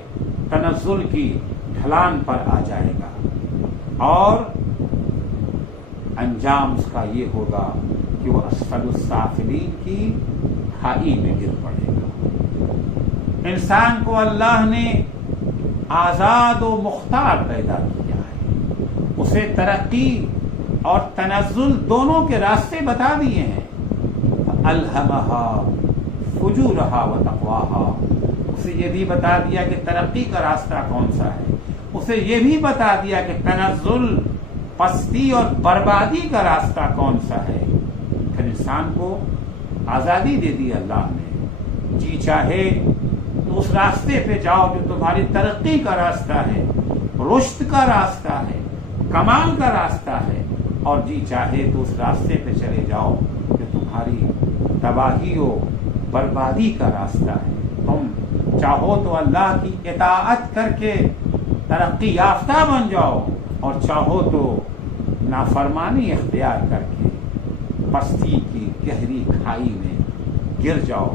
تنزل کی ڈھلان پر آ جائے گا اور انجام اس کا یہ ہوگا کہ وہ اسفل السافلین کی کھائی میں گر پڑے گا۔ انسان کو اللہ نے آزاد و مختار پیدا کیا ہے، اسے ترقی اور تنزل دونوں کے راستے بتا دیے ہیں۔ الہمہا فجورہا و تقواہا، اسے یہ بھی بتا دیا کہ ترقی کا راستہ کون سا ہے، اسے یہ بھی بتا دیا کہ تنزل، پستی اور بربادی کا راستہ کون سا ہے۔ پھر انسان کو آزادی دے دی اللہ نے، جی چاہے تو اس راستے پہ جاؤ جو تمہاری ترقی کا راستہ ہے، رشد کا راستہ ہے، کمال کا راستہ ہے، اور جی چاہے تو اس راستے پہ چلے جاؤ جو تمہاری تباہی و بربادی کا راستہ ہے۔ تم چاہو تو اللہ کی اطاعت کر کے ترقی یافتہ بن جاؤ، اور چاہو تو نافرمانی اختیار کر کے پستی کی گہری کھائی میں گر جاؤ۔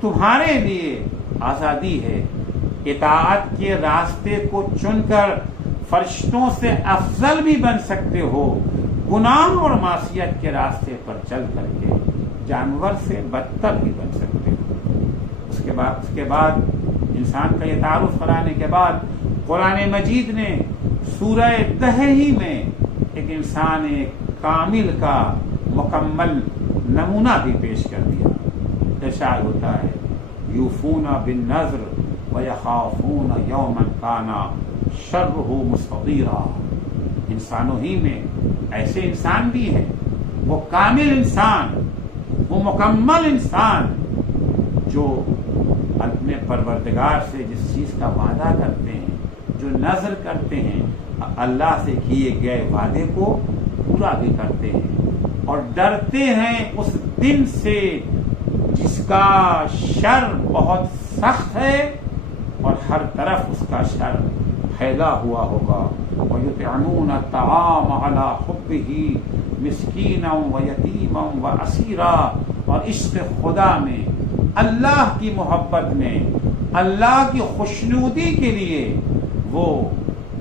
تمہارے لیے آزادی ہے، اطاعت کے راستے کو چن کر فرشتوں سے افضل بھی بن سکتے ہو، گناہ اور معصیت کے راستے پر چل کر کے جانور سے بدتر ہی بن سکتے ہیں۔ اس کے بعد انسان کا یہ تعارف کرانے کے بعد قرآن مجید نے سورہ دہی میں ایک انسان کامل کا مکمل نمونہ بھی پیش کر دیا۔ ارشاد ہوتا ہے یوفون بالنذر ویخافون یوما کان شرہ مستطیرا۔ انسانوں ہی میں ایسے انسان بھی ہیں، وہ کامل انسان، وہ مکمل انسان جو اپنے پروردگار سے جس چیز کا وعدہ کرتے ہیں، جو نذر کرتے ہیں، اللہ سے کیے گئے وعدے کو پورا بھی کرتے ہیں اور ڈرتے ہیں اس دن سے جس کا شر بہت سخت ہے اور ہر طرف اس کا شر پھیلا ہوا ہوگا۔ وَيُطْعِمُونَ الطَّعَامَ عَلَىٰ حُبِّهِ مِسْكِينًا وَيَتِيمًا وَأَسِيرًا۔ اور عشق خدا میں، اللہ کی محبت میں، اللہ کی خوشنودی کے لیے وہ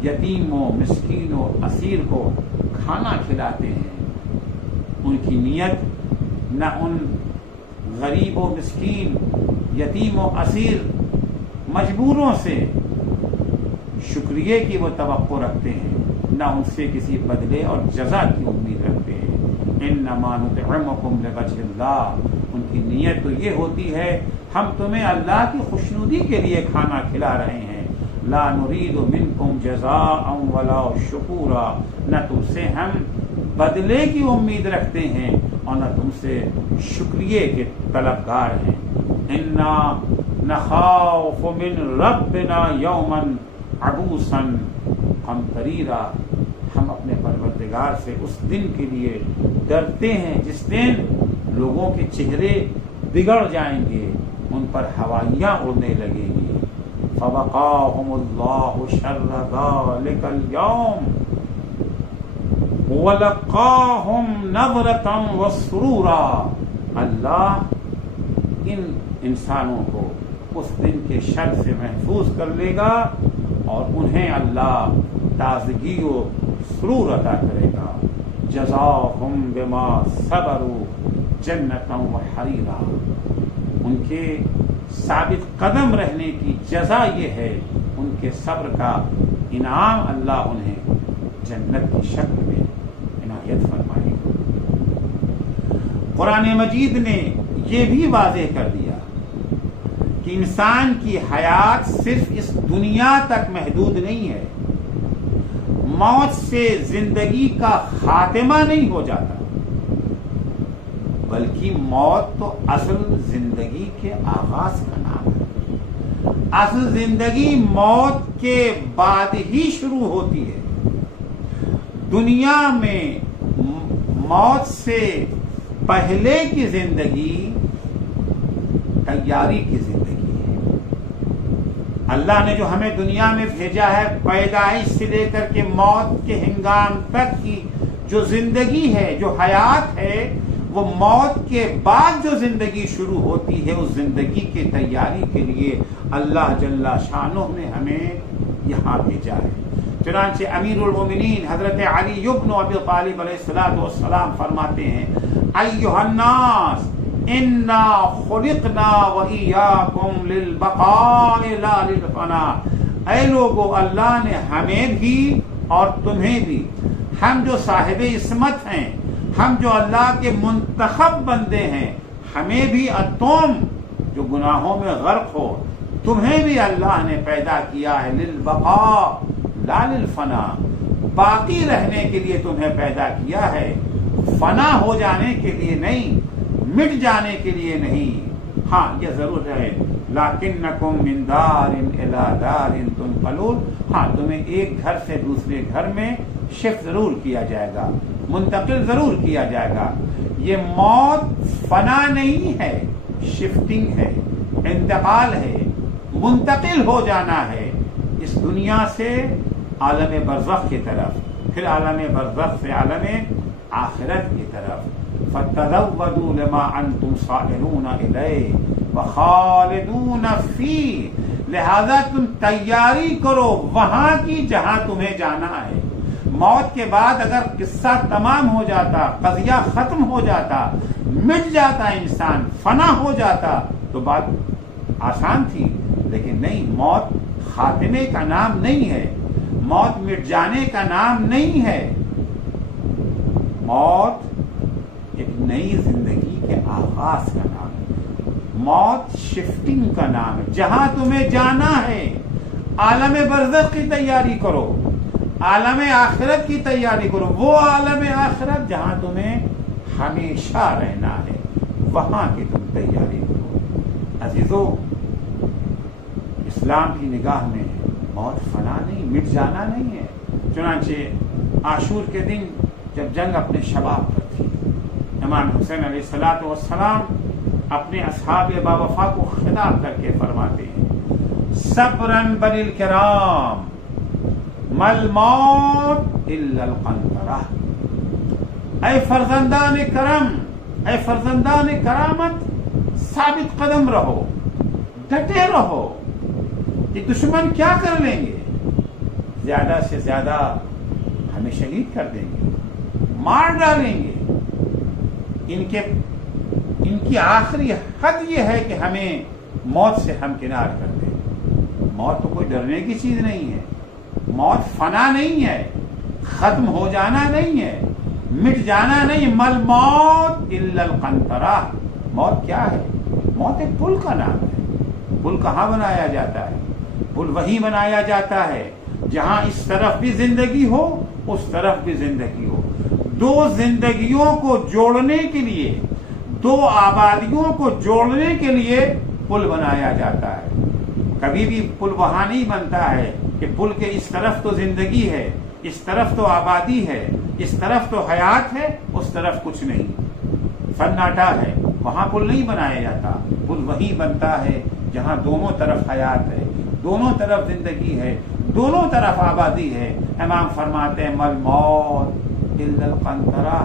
یتیم و مسکین و اسیر کو کھانا کھلاتے ہیں۔ ان کی نیت نہ ان غریب و مسکین، یتیم و اسیر مجبوروں سے شکریہ کی وہ توقع رکھتے ہیں، نہ ان سے کسی بدلے اور جزا کی امید رکھتے ہیں۔ انما نطعمکم لوجہ اللہ، ان کی نیت تو یہ ہوتی ہے ہم تمہیں اللہ کی خوشنودی کے لیے کھانا کھلا رہے ہیں۔ لا نرید منکم جزاء ولا شکورا، نہ تم سے ہم بدلے کی امید رکھتے ہیں اور نہ تم سے شکریہ کے طلبگار ہیں۔ انا نخاف من ربنا یوما عبوسا قمطریرا، ہم اپنے پروردگار سے اس دن کے لیے ڈرتے ہیں جس دن لوگوں کے چہرے بگڑ جائیں گے، ان پر ہوائیاں اڑنے لگیں گی۔ فوقاهم اللہ شر ذلک اليوم وَلَقَّاهُمْ نَظْرَةً وَسُرُورًا، اللہ ان انسانوں کو اس دن کے شر سے محفوظ کر لے گا اور انہیں اللہ تازگی و سرور عطا کرے گا۔ جزاؤہم بما صبروا جنة وحریرا، ان کے ثابت قدم رہنے کی جزا یہ ہے، ان کے صبر کا انعام اللہ انہیں جنت کی شکل میں عنایت فرمائے گا۔ قرآن مجید نے یہ بھی واضح کر دیا کہ انسان کی حیات صرف اس دنیا تک محدود نہیں ہے، موت سے زندگی کا خاتمہ نہیں ہو جاتا، بلکہ موت تو اصل زندگی کے آغاز کا نام ہے۔ اصل زندگی موت کے بعد ہی شروع ہوتی ہے۔ دنیا میں موت سے پہلے کی زندگی تیاری کی زندگی ہے۔ اللہ نے جو ہمیں دنیا میں بھیجا ہے، پیدائش سے لے کر کے موت کے ہنگام تک کی جو زندگی ہے، جو حیات ہے، وہ موت کے بعد جو زندگی شروع ہوتی ہے، اس زندگی کی تیاری کے لیے اللہ جل شانہ نے ہمیں یہاں بھیجا ہے۔ چنانچہ امیر المومنین حضرت علی بن ابی طالب علیہ السلام فرماتے ہیں ایھا الناس انا خلقنا وإیاکم للبقاء لا للفناء، اے لوگو، اللہ نے ہمیں بھی اور تمہیں بھی، ہم جو صاحب عصمت ہیں، ہم جو اللہ کے منتخب بندے ہیں، ہمیں بھی، تم جو گناہوں میں غرق ہو، تمہیں بھی اللہ نے پیدا کیا ہے للبقاء لا للفنا، باقی رہنے کے لیے تمہیں پیدا کیا ہے، فنا ہو جانے کے لیے نہیں، مٹ جانے کے لیے نہیں۔ ہاں یہ ضرور ہے لکنکم من دار الی دار تنقلون، ہاں تمہیں ایک گھر سے دوسرے گھر میں شفٹ ضرور کیا جائے گا، منتقل ضرور کیا جائے گا۔ یہ موت فنا نہیں ہے، شفٹنگ ہے، انتقال ہے، منتقل ہو جانا ہے اس دنیا سے عالم برزخ کی طرف، پھر عالم برزخ سے عالم آخرت کی طرف۔ فَتَزَوَّدُوا لِمَا أَنْتُمْ صَائِرُونَ إِلَيْهِ وَخَالِدُونَ فِيهِ، لہذا تم تیاری کرو وہاں کی جہاں تمہیں جانا ہے، موت کے بعد اگر قصہ تمام ہو جاتا، قضیہ ختم ہو جاتا، مٹ جاتا انسان، فنا ہو جاتا تو بات آسان تھی، لیکن نہیں، موت خاتمے کا نام نہیں ہے، موت مٹ جانے کا نام نہیں ہے، موت ایک نئی زندگی کے آغاز کا نام ہے، موت شفٹنگ کا نام ہے۔ جہاں تمہیں جانا ہے عالم برزخ کی تیاری کرو، عالم آخرت کی تیاری کرو، وہ عالم آخرت جہاں تمہیں ہمیشہ رہنا ہے، وہاں کی تم تیاری کرو۔ عزیزو، اسلام کی نگاہ میں موت فنا نہیں، مٹ جانا نہیں ہے۔ چنانچہ عاشور کے دن جب جنگ اپنے شباب پر تھی، امام حسین علیہ الصلوۃ والسلام اپنے اصحاب باوفا کو خطاب کر کے فرماتے ہیں، صبراً بنی الکرام مل موت الا القنطرہ، اے فرزندان کرم، اے فرزندان کرامت، ثابت قدم رہو، ڈٹے رہو کہ دشمن کیا کر لیں گے، زیادہ سے زیادہ ہمیں شہید کر دیں گے، مار ڈالیں گے، ان کی آخری حد یہ ہے کہ ہمیں موت سے ہمکنار کر دیں۔ موت تو کوئی ڈرنے کی چیز نہیں ہے، موت فنا نہیں ہے، ختم ہو جانا نہیں ہے، مٹ جانا نہیں، مل موت الا القنطرہ۔ موت کیا ہے؟ موت ایک پل کا نام ہے۔ پل کہاں بنایا جاتا ہے؟ پل وہیں بنایا جاتا ہے جہاں اس طرف بھی زندگی ہو، اس طرف بھی زندگی ہو۔ دو زندگیوں کو جوڑنے کے لیے، دو آبادیوں کو جوڑنے کے لیے پل بنایا جاتا ہے۔ کبھی بھی پل وہاں نہیں بنتا ہے کہ پل کے اس طرف تو زندگی ہے، اس طرف تو آبادی ہے، اس طرف تو حیات ہے، اس طرف کچھ نہیں، سناٹا ہے، وہاں پل نہیں بنایا جاتا۔ پل وہیں بنتا ہے جہاں دونوں طرف حیات ہے، دونوں طرف زندگی ہے، دونوں طرف آبادی ہے۔ امام فرماتے ہیں مل موت الا القنطرہ،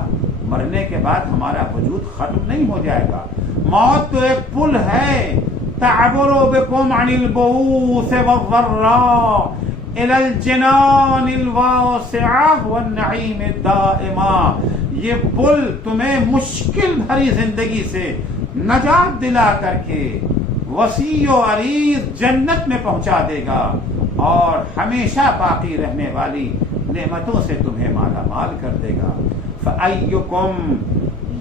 مرنے کے بعد ہمارا وجود ختم نہیں ہو جائے گا۔ موت تو ایک پل ہے، تعبر بكم عن البؤوس والضراء الى الجنان الواسعة والنعيم الدائمة۔ یہ پل تمہیں مشکل بھری زندگی سے نجات دلا کر کے وسیع و عریض جنت میں پہنچا دے گا اور ہمیشہ باقی رہنے والی نعمتوں سے تمہیں مالا مال کر دے گا۔ فَأَيُّكُمْ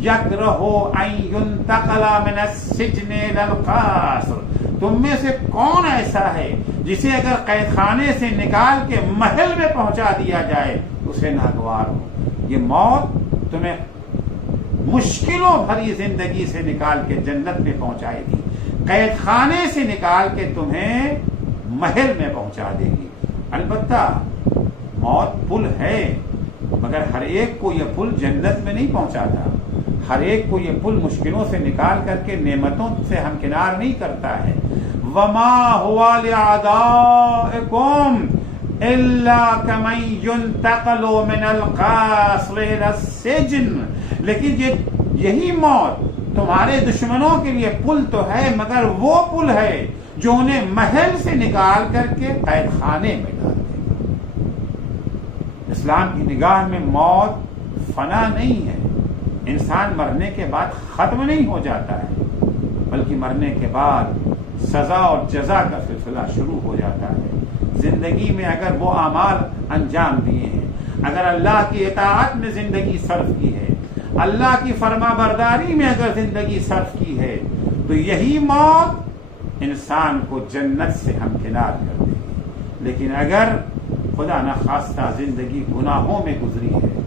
يَكْرَهُ أَن يُنْتَقَلَ مِنَ السِّجْنِ إِلَى الْقَصْرِ، تم میں سے کون ایسا ہے جسے اگر قید خانے سے نکال کے محل میں پہنچا دیا جائے اسے ناگوار ہو؟ یہ موت تمہیں مشکلوں بھری زندگی سے نکال کے جنت میں پہنچائے گی، قید خانے سے نکال کے تمہیں محل میں پہنچا دے گی۔ البتہ موت پل ہے، مگر ہر ایک کو یہ پل جنت میں نہیں پہنچاتا، ہر ایک کو یہ پل مشکلوں سے نکال کر کے نعمتوں سے ہمکنار نہیں کرتا ہے۔ وَمَا هُوَ لِأَعْدَائِكُمْ إِلَّا كَمَن يُنْتَقَلُ مِنَ الْقَصْرِ إِلَى السِّجْنِ، لیکن یہی موت تمہارے دشمنوں کے لیے پل تو ہے، مگر وہ پل ہے جو انہیں محل سے نکال کر کے قید خانے میں ڈال دے۔ اسلام کی نگاہ میں موت فنا نہیں ہے، انسان مرنے کے بعد ختم نہیں ہو جاتا ہے، بلکہ مرنے کے بعد سزا اور جزا کا سلسلہ شروع ہو جاتا ہے۔ زندگی میں اگر وہ اعمال انجام دیے ہیں، اگر اللہ کی اطاعت میں زندگی صرف کی ہے، اللہ کی فرما برداری میں اگر زندگی صرف کی ہے، تو یہی موت انسان کو جنت سے ہمکنار کر دے گی۔ لیکن اگر خدا نخواستہ زندگی گناہوں میں گزری ہے،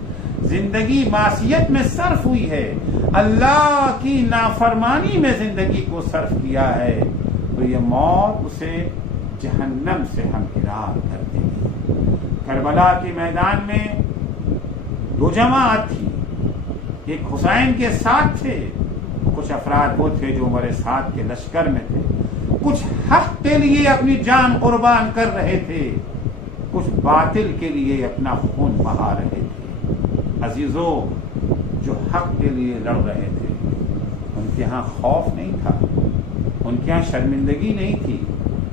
زندگی معصیت میں صرف ہوئی ہے، اللہ کی نافرمانی میں زندگی کو صرف کیا ہے، تو یہ موت اسے جہنم سے ہمکنار کر دے گی۔ کربلا کے میدان میں دو جماعت تھی، ایک حسین کے ساتھ تھے، کچھ افراد وہ تھے جو عمر سعد کے لشکر میں تھے، کچھ حق کے لیے اپنی جان قربان کر رہے تھے، کچھ باطل کے لیے اپنا خون بہا رہے تھے۔ عزیزو، جو حق کے لیے لڑ رہے تھے ان کے ہاں خوف نہیں تھا، ان کے ہاں شرمندگی نہیں تھی،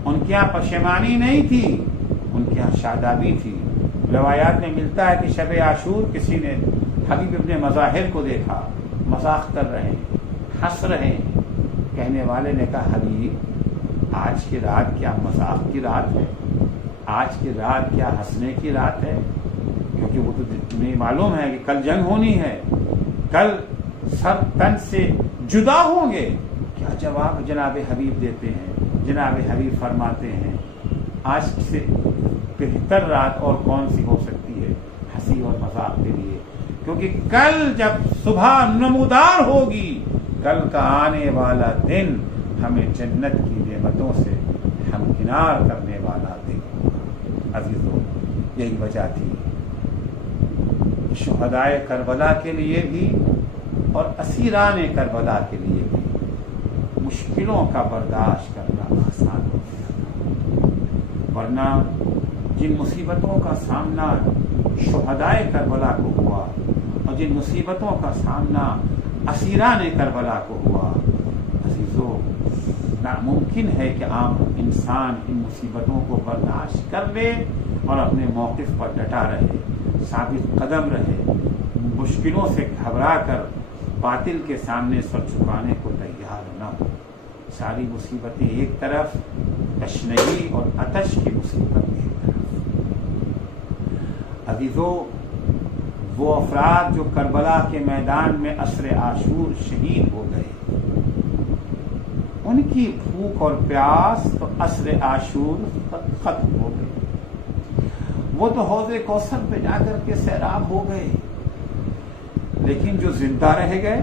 ان کے ہاں پشیمانی نہیں تھی، ان کے ہاں شادابی تھی۔ روایات میں ملتا ہے کہ شب عاشور کسی نے حبیب ابن مظاہر کو دیکھا، مذاق کر رہے ہیں، ہنس رہے ہیں۔ کہنے والے نے کہا حبیب آج کی رات کیا مذاق کی رات ہے؟ آج کی رات کیا ہنسنے کی رات ہے؟ کیونکہ وہ تو تمہیں معلوم ہے کہ کل جنگ ہونی ہے، کل سب تن سے جدا ہوں گے۔ کیا جواب جناب حبیب دیتے ہیں؟ جناب حبیب فرماتے ہیں آج سے بہتر رات اور کون سی ہو سکتی ہے ہنسی اور مذاق کے لیے، کیونکہ کل جب صبح نمودار ہوگی، کل کا آنے والا دن ہمیں جنت کی نعمتوں سے ہمکنار کرنے والا دن ہوگا۔ عزیزو، یہی وجہ تھی شہدائے کربلا کے لیے بھی اور اسیران کربلا کے لیے بھی مشکلوں کا برداشت کرنا آسان ہو گیا، ورنہ جن مصیبتوں کا سامنا شہدائے کربلا کو ہوا اور جن مصیبتوں کا سامنا اسیران کربلا کو ہوا، عزیزو ناممکن ہے کہ عام انسان ان مصیبتوں کو برداشت کر لے اور اپنے موقف پر ڈٹا رہے، ثابت قدم رہے، مشکلوں سے گھبرا کر باطل کے سامنے سر جھکانے کو تیار نہ ہو۔ ساری مصیبتیں ایک طرف، تشنگی اور آتش کی مصیبت ایک طرف۔ عزیزو، وہ افراد جو کربلا کے میدان میں عصر عاشور شہید ہو گئے، ان کی بھوک اور پیاس تو عصر عاشور ختم ہو گئی، وہ تو حوض کوثر پہ جا کر کے سیراب ہو گئے، لیکن جو زندہ رہ گئے،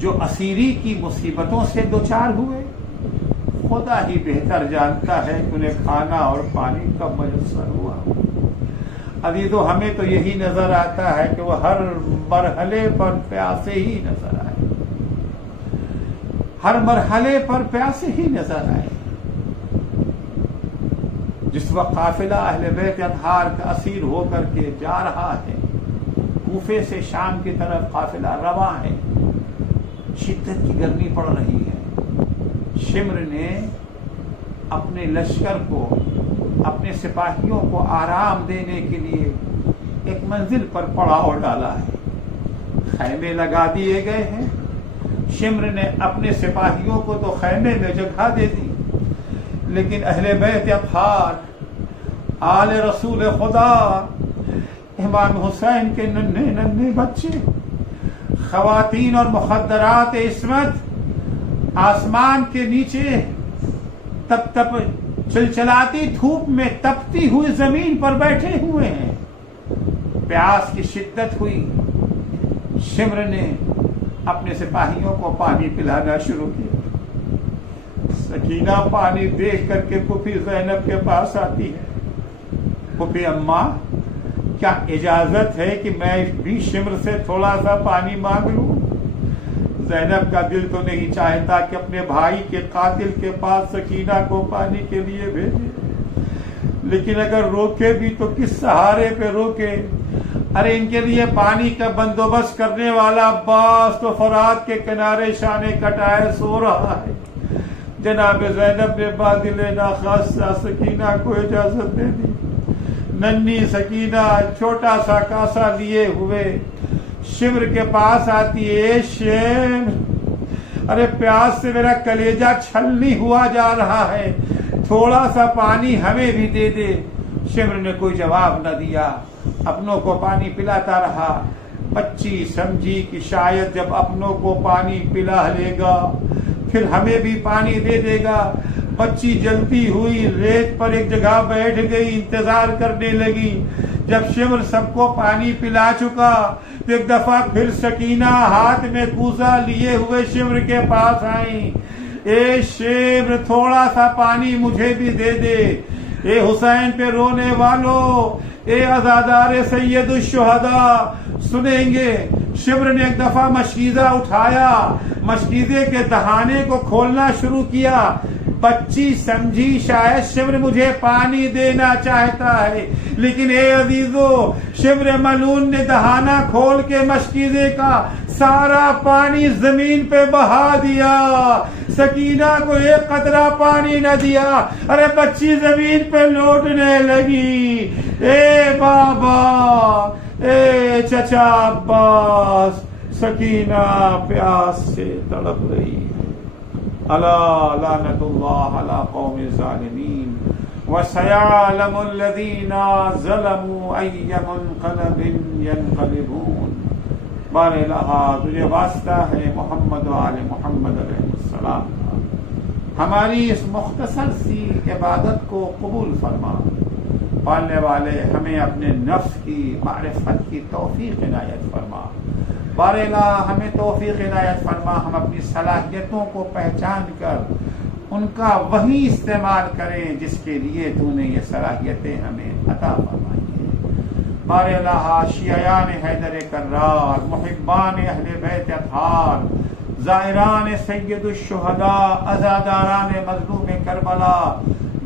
جو اسیری کی مصیبتوں سے دوچار ہوئے، خدا ہی بہتر جانتا ہے کہ انہیں کھانا اور پانی کب میسر ہوا۔ عزیزو، ہمیں تو یہی نظر آتا ہے کہ وہ ہر مرحلے پر پیاسے ہی نظر آئے، ہر مرحلے پر پیاسے ہی نظر آئے۔ جس وقت قافلہ اہل بیت اطہار کا اسیر ہو کر کے جا رہا ہے، کوفے سے شام کی طرف قافلہ رواں ہے، شدت کی گرمی پڑ رہی ہے، شمر نے اپنے لشکر کو، اپنے سپاہیوں کو آرام دینے کے لیے ایک منزل پر پڑاؤ ڈالا ہے، خیمے لگا دیے گئے ہیں۔ شمر نے اپنے سپاہیوں کو تو خیمے میں جگہ دے دی، لیکن اہل بیت اطہار، آل رسول خدا، امام حسین کے ننھے ننھے بچے، خواتین اور مخدرات عصمت آسمان کے نیچے تپ چلچلاتی دھوپ میں تپتی ہوئی زمین پر بیٹھے ہوئے ہیں۔ پیاس کی شدت ہوئی، شمر نے اپنے سپاہیوں کو پانی پلانا شروع کیا۔ سکینہ پانی دیکھ کر کے پھوپھی زینب کے پاس آتی ہے، پھوپھی اماں کیا اجازت ہے کہ میں بھی شمر سے تھوڑا سا پانی مانگ لوں؟ زینب کا دل تو نہیں چاہتا کہ اپنے بھائی کے قاتل کے پاس سکینہ کو پانی کے لیے بھیجے، لیکن اگر روکے بھی تو کس سہارے پہ روکے؟ ارے ان کے لیے پانی کا بندوبست کرنے والا عباس تو فرات کے کنارے شانے کٹائے سو رہا ہے۔ جناب زینب نے بادل ناخواستہ سکینہ کو اجازت دے دی۔ ننھی سکینہ چھوٹا سا کاسا لیے ہوئے شمر کے پاس آتی ہے۔ شمر، ارے پیاس سے میرا کلیجہ چھلنی ہوا جا رہا ہے، تھوڑا سا پانی ہمیں بھی دے دے۔ شمر نے کوئی جواب نہ دیا، اپنوں کو پانی پلاتا رہا۔ بچی سمجھی کہ شاید جب اپنوں کو پانی پلا لے گا پھر ہمیں بھی پانی دے دے گا۔ بچی جلتی ہوئی ریت پر ایک جگہ بیٹھ گئی، انتظار کرنے لگی۔ جب شمر سب کو پانی پلا چکا تو ایک دفعہ پھر سکینہ ہاتھ میں کوزہ لیے ہوئے شمر کے پاس آئیں۔ اے شمر، تھوڑا سا پانی مجھے بھی دے دے۔ اے حسین پہ رونے والو، اے عزادار سید الشہداء، سنیں گے؟ شمر نے ایک دفعہ مشکیزہ اٹھایا، مشکیزے کے دہانے کو کھولنا شروع کیا۔ بچی سمجھی شاید شمر مجھے پانی دینا چاہتا ہے، لیکن اے عزیزو، شمر ملعون نے دہانہ کھول کے مشکیزے کا سارا پانی زمین پہ بہا دیا۔ سکینہ کو ایک قطرہ پانی نہ دیا. ارے بچی زمین پہ لوٹنے لگی. اے بابا، اے چچا عباس، سکینہ پیاس سے تڑپ رہی ہے. الا لعنت اللہ علی قوم الظالمین وسيعلم الذين ظلموا أي منقلب ينقلبون. بار الہا تجھے واسطہ ہے محمد و آل محمد علیہ السلام، ہماری اس مختصر سی عبادت کو قبول فرما. پالنے والے ہمیں اپنے نفس کی معرفت کی توفیق عنایت فرما. بار الہا ہمیں توفیق عنایت فرما، ہم اپنی صلاحیتوں کو پہچان کر ان کا وہی استعمال کریں جس کے لیے تو نے یہ صلاحیتیں ہمیں عطا فرمائی ہیں. بار الہا شیعیان حیدر کرار، محبان اہل بیت اطہار، زائران سید الشہداء، عزاداران مظلوم کربلا،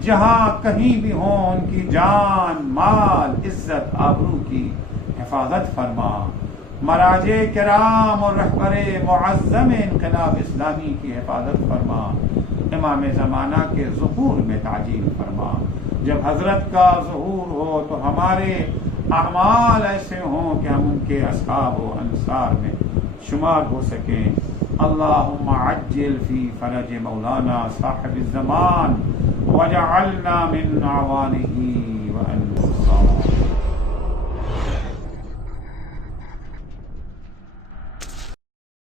جہاں کہیں بھی ہوں ان کی جان، مال، عزت، آبرو کی حفاظت فرما. مراجع کرام اور رہبر معظم انقلاب اسلامی کی حفاظت فرما. امام زمانہ کے ظہور میں تعجیل فرما. جب حضرت کا ظہور ہو تو ہمارے اعمال ایسے ہوں کہ ہم ان کے اصحاب و انصار میں شمار ہو سکیں. اللہم عجل فی فرج مولانا صاحب الزمان وجعلنا من اعوانہ